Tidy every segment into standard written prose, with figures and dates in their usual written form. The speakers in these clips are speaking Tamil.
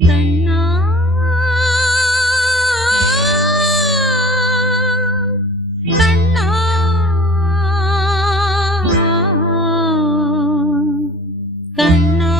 கண்ணா கண்ணா கண்ணா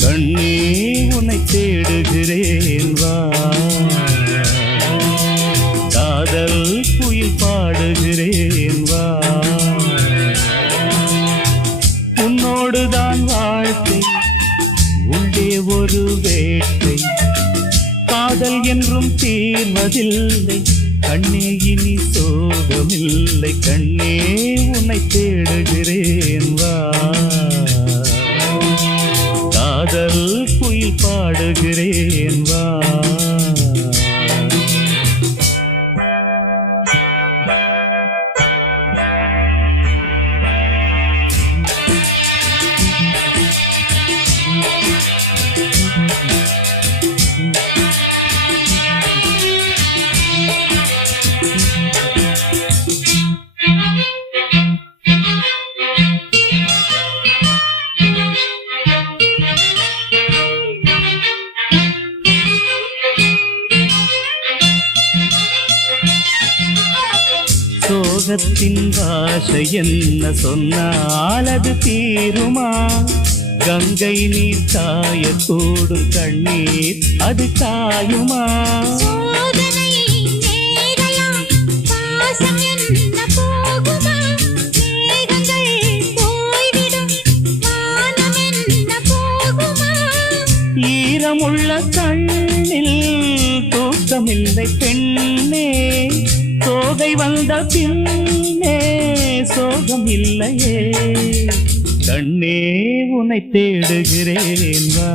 கண்ணே உன்னை தேடுகிறேன் வா, காதல் குயில் பாடுகிறேன் வா, உன்னோடுதான் வாழ்க்கை உள்ளே ஒரு வேட்டை, காதல் என்றும் தீர்வதில்லை கண்ணே இனி சோகமில்லை, கண்ணே உன்னை தேடுகிறேன் வா, காதல் குயில் பாடுகிறேன் வா. சோகத்தின் பாஷை என்ன சொன்னால் அது தீருமா, கங்கை நீர் காயக்கூடும் கண்ணீர் அது காயுமா, ஈரமுள்ள கண்ணில் தூக்கமில்லை பெண்ணே, சோகை வந்த பின்னே சோகம் இல்லையே, கண்ணே உன்னை தேடுகிறேன் வா,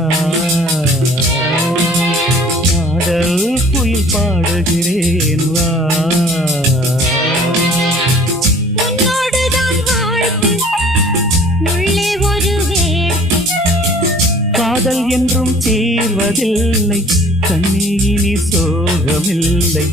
காதல் குயில் பாடுகிறேன் வா, காதல் என்றும் தீர்வதில்லை கண்ணே இனி சோகமில்லை.